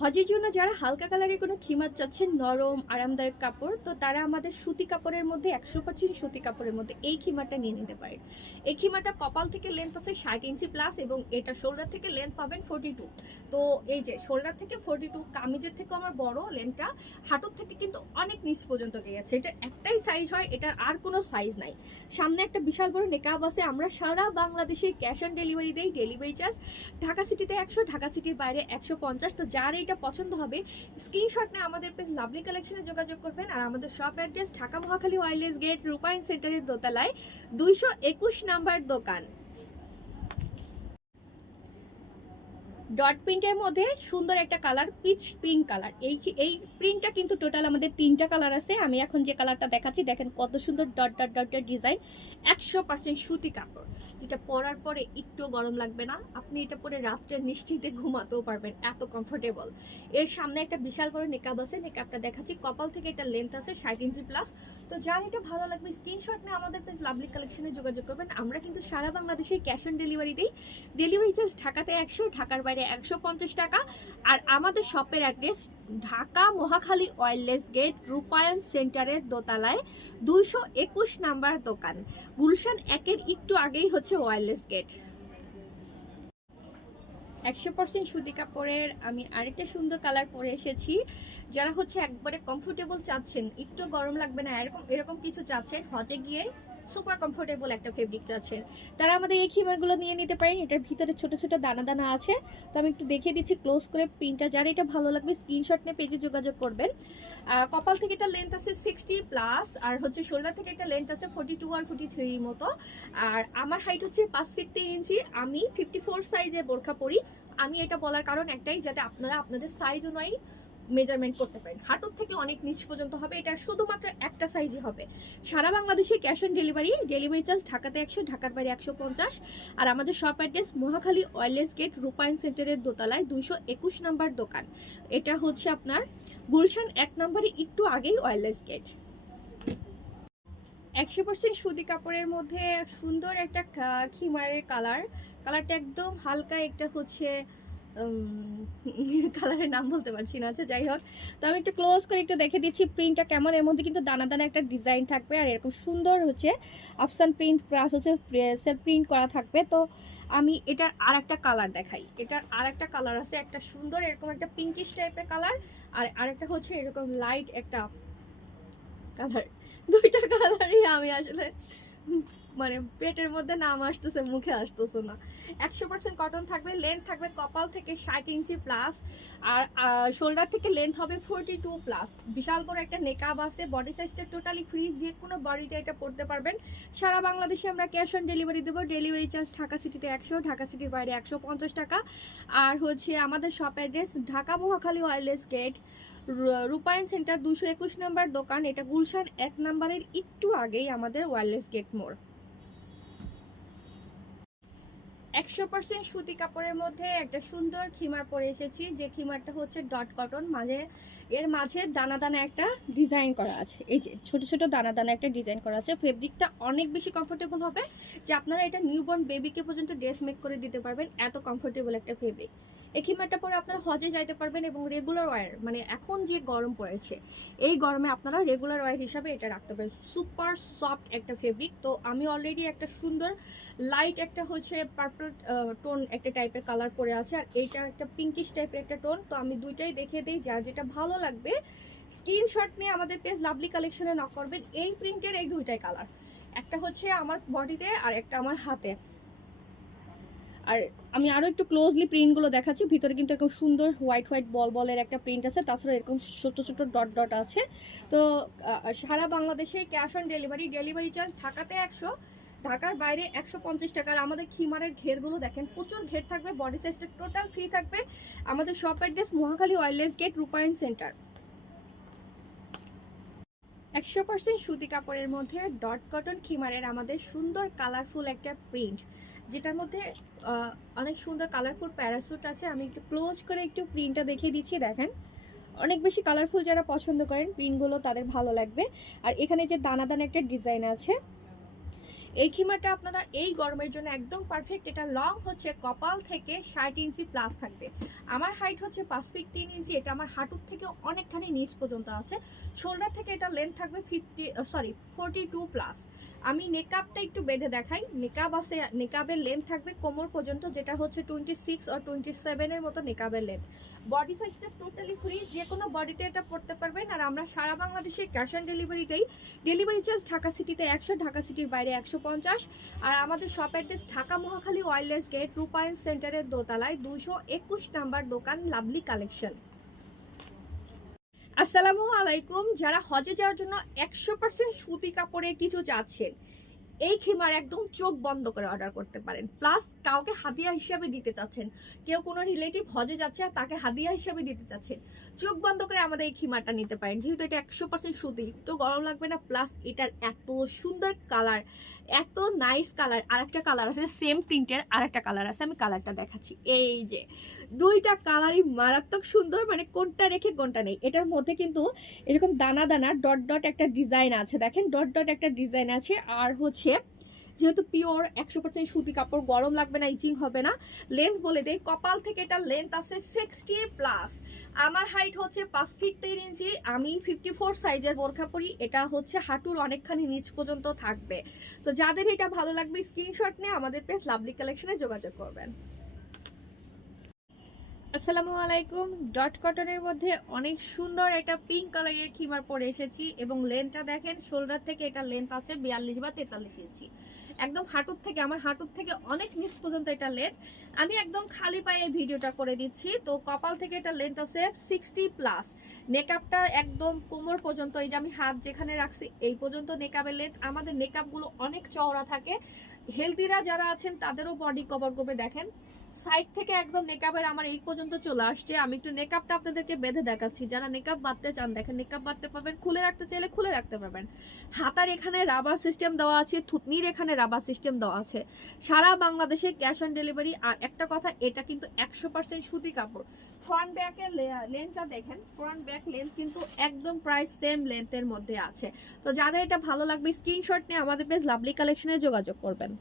হজের জন্য যারা হালকা কালারের কোনো খিমার চাচ্ছেন, নরম আরামদায়ক কাপড়, তো তারা আমাদের সুতি কাপড়ের মধ্যে 100% সুতি কাপড়ের মধ্যে এই খিমারটা নিয়ে নিতে পারেন। এই খিমারটা কপাল থেকে লেন্থ আছে 60 ইঞ্চি প্লাস এবং এটা শোল্ডার থেকে লেন্থ পাবেন 42। তো এই যে শোল্ডার থেকে 42, কামিজের থেকে আমার বড় লেন্থটা, হাঁটুর থেকে কিন্তু অনেক নিচ পর্যন্ত গিয়েছে। এটা একটাই সাইজ হয়, এটার আর কোনো সাইজ নাই। সামনে একটা বিশাল বড় নেকাব আছে। আমরা সারা বাংলাদেশে ক্যাশ অন ডেলিভারি দেই। ডেলিভারি চার্জ ঢাকা সিটিতে 100, ঢাকা সিটির বাইরে 150। তো যার এটা পছন্দ হবে স্ক্রিনশট নিয়ে আমাদের পেজ লাভলি কালেকশনে যোগাযোগ করবেন। আর আমাদের shop address Dhaka Mohakhali wireless gate, Rupayan সেন্টারের দোতলায় 221 নাম্বার দোকান। ডট প্রিন্টের মধ্যে সুন্দর একটা কালার, পিচ পিঙ্ক কালার। এই প্রিন্টটা কিন্তু টোটাল আমাদের 3টা কালার আছে। আমি এখন যে কালারটা দেখাচ্ছি, দেখেন কত সুন্দর ডট ডট ডটের ডিজাইন। 100% সুতি কাপড়, যেটা পরার পরে একটু গরম লাগবে না। আপনি এটা পরে রাত্রে নিশ্চিন্তে ঘুমাতেও পারবেন, এত কমফোর্টেবল। এর সামনে একটা বিশাল বড় নেকাব আছে, নেকাবটা দেখাচ্ছি। কপাল থেকে এটা লেন্থ আছে 60 ইঞ্চি প্লাস। তো যার এটা ভালো লাগবে স্ক্রিনশট নিয়ে আমাদের পেজ লাভলি কালেকশনে যোগাযোগ করবেন। আমরা কিন্তু সারা বাংলাদেশে ক্যাশ অন ডেলিভারি দিই। ডেলিভারি চার্জ ঢাকাতে 100, ঢাকার বাইরে 150 টাকা। আর আমাদের শপের address Dhaka Mohakhali wireless gate, Rupayan সেন্টারের দোতলায় 221 নাম্বার দোকান। গুলশান 1-এর একটু আগেই হচ্ছে ওয়্যারলেস গেট। 100% সুতি কাপড়ের আমি আরেকটা সুন্দর কালার পরে এসেছি। যারা হচ্ছে একবারে কমফোর্টেবল চাচ্ছেন, একটু গরম লাগবে না, এরকম এরকম কিছু চাচ্ছেন, হজে গিয়ে সুপার কমফোর্টেবল একটা ফেব্রিক চাচ্ছেন, তারা আমাদের এই খিমারগুলো নিয়ে নিতে পারেন। এটার ভিতরে ছোট ছোট দানা দানা আছে। তো আমি একটু দেখিয়ে দিচ্ছি ক্লোজ করে প্রিন্টটা। যারা এটা ভালো লাগবে স্ক্রিনশট নিয়ে পেজে যোগাযোগ করবেন। কপাল থেকে এটা লেন্থ আছে 60 প্লাস, আর হচ্ছে শোল্ডার থেকে একটা লেন্থ আছে 42 আর 43 মতো। আর আমার হাইট হচ্ছে 5 ফিট 3 ইঞ্চি। আমি 54 সাইজে বোরখা পরি। আমি এটা বলার কারণ একটাই, যাতে আপনারা আপনাদের সাইজ অনুযায়ী মেজারমেন্ট করতে পারেন। হাঁটুর থেকে অনেক নিচ পর্যন্ত হবে, এটা শুধুমাত্র একটা সাইজই হবে। সারা বাংলাদেশে cash on delivery. Delivery charge ঢাকাতে 100, ঢাকার বাইরে 150। আর আমাদের shop address Mohakhali wireless gate, Rupayan সেন্টারের দোতলায় 221 নাম্বার দোকান। এটা হচ্ছে আপনার গুলশান 1 নম্বরে একটু আগেই ওয়্যারলেস গেট। 100% সুতি কাপড়ের মধ্যে সুন্দর একটা খিমারের কালারটা একদম হালকা একটা হচ্ছে কালারের নাম বলতে পারছি না। আচ্ছা যাই হোক, তো আমি একটু ক্লোজ করে একটু দেখে দিচ্ছি প্রিন্টটা কেমন। এর মধ্যে কিন্তু দানা দানা একটা ডিজাইন থাকবে, আর এরকম সুন্দর হচ্ছে আফসান প্রিন্ট প্লাস হচ্ছে সেলফ প্রিন্ট করা থাকবে। তো আমি এটার আর একটা কালার দেখাই। এটার আর একটা কালার আছে, একটা সুন্দর এরকম একটা পিঙ্কিশ টাইপের কালার, আর আরেকটা হচ্ছে এরকম লাইট একটা কালার। দুইটা কালারই আমি আসলে মানে পেটের মধ্যে নাম আসতেছে, মুখে আসতেছে না। 100% কটন থাকবে। লেন্থ থাকবে কপাল থেকে 60 ইঞ্চি প্লাস, আর শোল্ডার থেকে লেন্থ হবে 42 প্লাস। বিশাল বড় একটা নেকাব আছে। বডি সাইজটা টোটালি ফ্রি, যে কোনো বডিতে এটা পড়তে পারবেন। সারা বাংলাদেশে আমরা ক্যাশ অন ডেলিভারি দেবো। ডেলিভারি চার্জ ঢাকা সিটিতে 100, ঢাকা সিটির বাইরে 150 টাকা। আর হচ্ছে আমাদের shop address Dhaka Mohakhali wireless gate, Rupayan centre 221 number দোকান। এটা গুলশান 1 নাম্বারের একটু আগেই আমাদের ওয়্যারলেস গেট মোড়। 100% সুতি কাপড়ের মধ্যে একটা সুন্দর খিমার পরে এসেছি, যে খিমারটা হচ্ছে ডট কটন, মানে এর মাঝে দানা দানা একটা ডিজাইন করা আছে। এই যে ছোট ছোট দানা দানা একটা ডিজাইন করা আছে। ফেব্রিকটা অনেক বেশি কমফোর্টেবল হবে, যে আপনারা এটা নিউবর্ন বেবিকে পর্যন্ত ড্রেস মেক করে দিতে পারবেন, এত কমফোর্টেবল একটা ফেব্রিক। এই খিমারটা পরে আপনারা হজে যাইতে পারবেন এবং রেগুলার ওয়্যার, মানে এখন যে গরম পড়েছে এই গরমে আপনারা রেগুলার ওয়্যার হিসাবে এটা রাখতে পারেন। সুপার সফট একটা ফেব্রিক। তো আমি অলরেডি একটা সুন্দর লাইট একটা হচ্ছে পার্পল টোন একটা টাইপের কালার পরে আছে, আর এইটা একটা পিঙ্কিশ টাইপের একটা টোন। তো আমি দুইটাই দেখিয়ে দিই, যার যেটা ভালো লাগবে স্ক্রিনশট নিয়ে আমাদের পেজ লাভলি কালেকশনে নক করবেন। এই প্রিন্টের এই দুইটাই কালার, একটা হচ্ছে আমার বডিতে আর একটা আমার হাতে। আর আমি আরো একটু ক্লোজলি প্রিন্টগুলো দেখাচ্ছি। ভিতরে কিন্তু এরকম সুন্দর হোয়াইট হোয়াইট বল বলের একটা প্রিন্ট আছে, তাছাড়া এরকম ছোট ছোট ডট ডট আছে। তো সারা বাংলাদেশে cash on delivery. Delivery charge ঢাকাতে 100, ঢাকার বাইরে 150 টাকা। আর আমাদের খিমারের ঘেরগুলো দেখেন, প্রচুর ঘের থাকবে। বডি সাইজটা টোটাল ফ্রি থাকবে। আমাদের shop address Mohakhali wireless gate, Rupayan centre. 100% সুতি কাপড়ের মধ্যে ডট কটন খিমারের আমাদের সুন্দর কালারফুল একটা প্রিন্ট, যেটার মধ্যে অনেক সুন্দর কালারফুল প্যারাসুট আছে। আমি একটু ক্লোজ করে একটু প্রিন্টটা দেখিয়ে দিচ্ছি। দেখেন অনেক বেশি কালারফুল যারা পছন্দ করেন প্রিন্টগুলো, তাদের ভালো লাগবে। আর এখানে যে দানা দানা একটা ডিজাইন আছে, এই খিমারটা আপনারা এই গরমের জন্য একদম পারফেক্ট। এটা লং হচ্ছে কপাল থেকে 60 ইঞ্চি প্লাস থাকবে। আমার হাইট হচ্ছে 5 ফিট 3 ইঞ্চি। এটা আমার হাঁটুর থেকে অনেকখানি নিচ পর্যন্ত আছে। শোল্ডার থেকে এটা লেন্থ থাকবে 42 প্লাস। আমি নেকআপটা একটু বেঁধে দেখাই। নেকআপ আছে, নেকআপের লেন্থ থাকবে কোমর পর্যন্ত, যেটা হচ্ছে 26 আর 27 এর মতো নেকআপের লেন্থ। বডি সাইজটা টোটালি ফ্রি, যে কোনো বডিতে এটা পড়তে পারবেন। আর আমরা সারা বাংলাদেশে ক্যাশ অন ডেলিভারিতেই, ডেলিভারি চার্জ ঢাকা সিটিতে 100, ঢাকা সিটির বাইরে 150। আর আমাদের shop address Dhaka Mohakhali wireless gate Rupayan সেন্টারের দোতলায় 221 নাম্বার দোকান, লাভলি কালেকশন। আসসালামু আলাইকুম। যারা হজে যাওয়ার জন্য 100% সুতি কাপড়ের কিছু চাচ্ছেন, এই খিমার একদম চোখ বন্ধ করে অর্ডার করতে পারেন। প্লাস কাউকে হাদিয়া হিসাবে দিতে চাচ্ছেন, কেউ কোনো রিলেটিভ হজে যাচ্ছে আর তাকে হাদিয়া হিসাবে দিতে চাচ্ছেন, চোখ বন্ধ করে আমাদের এই খিমারটা নিতে পারেন। যেহেতু এটা 100% সুতি, একটু গরম লাগবে না। প্লাস এটার এত সুন্দর কালার, এত নাইস কালার। আরেকটা কালার আছে সেম প্রিন্টের, আরেকটা কালার আছে, আমি কালারটা দেখাচ্ছি। এই যে দুইটা কালারই মারাত্মক সুন্দর, মানে কোনটা রেখে কোনটা নেই। এটার মধ্যে কিন্তু এরকম দানা দানা ডট ডট একটা ডিজাইন আছে, দেখেন ডট ডট একটা ডিজাইন আছে। আর হচ্ছে যেহেতু পিওর 100% সুতি কাপড়, গরম লাগবে না, ইচিং হবে না। লেন্থ বলে দেই, কপাল থেকে এটা লেন্থ আছে 60 প্লাস। আমার হাইট হচ্ছে 5 ফিট 3 ইঞ্চি। আমি 54 সাইজের বোরখা পরি। এটা হচ্ছে হাঁটুর অনেকখানি নিচ পর্যন্ত থাকবে। তো যাদের এটা ভালো লাগবে স্ক্রিনশট নিয়ে আমাদের পেজ লাভলি কালেকশনে যোগাযোগ করবেন। আসসালামু আলাইকুম। ডট কটনের মধ্যে অনেক সুন্দর একটা পিঙ্ক কালারের খিমার পরে এসেছি এবং লেন্থটা দেখেন, শোল্ডার থেকে এটা লেন্থ আছে 42 বা 43 ইঞ্চি। একদম হাঁটুর থেকে, আমার হাঁটুর থেকে অনেক নিচ পর্যন্ত এটা লেন্থ। আমি একদম খালি পায়ে ভিডিওটা করে দিচ্ছি। তো কপাল থেকে এটা লেন্থ আছে 60 প্লাস। নেকআপটা একদম কোমর পর্যন্ত, এই যে আমি হাত যেখানে রাখছি এই পর্যন্ত নেকআপের লেন্থ। আমাদের নেকআপগুলো অনেক চওড়া থাকে, হেলদিরা যারা আছেন তাদেরও বডি কভার করবে। দেখেন সাইড থেকে একদম নেকআপের আমার এই পর্যন্ত চলে আসছে। আমি একটু নেকআপটা আপনাদেরকে বেঁধে দেখাচ্ছি। যারা নেকআপ বাঁধতে চান, দেখেন নেকআপ বাঁধতে পারবেন, খুলে রাখতে চাইলে খুলে রাখতে পারবেন। হাতার এখানে রাবার সিস্টেম দেওয়া আছে, থুতনির এখানে রাবার সিস্টেম দেওয়া আছে। সারা বাংলাদেশে ক্যাশ অন ডেলিভারি। আর একটা কথা, এটা কিন্তু 100% সুতি কাপড়। ফ্রন্ট ব্যাকের লেন্থটা দেখেন, ফ্রন্ট ব্যাক লেন্থ কিন্তু একদম প্রায় সেম লেন্থের মধ্যে আছে। তো যাদের এটা ভালো লাগবে স্ক্রিনশট নিয়ে আমাদের পেজ লাভলি কালেকশনে যোগাযোগ করবেন।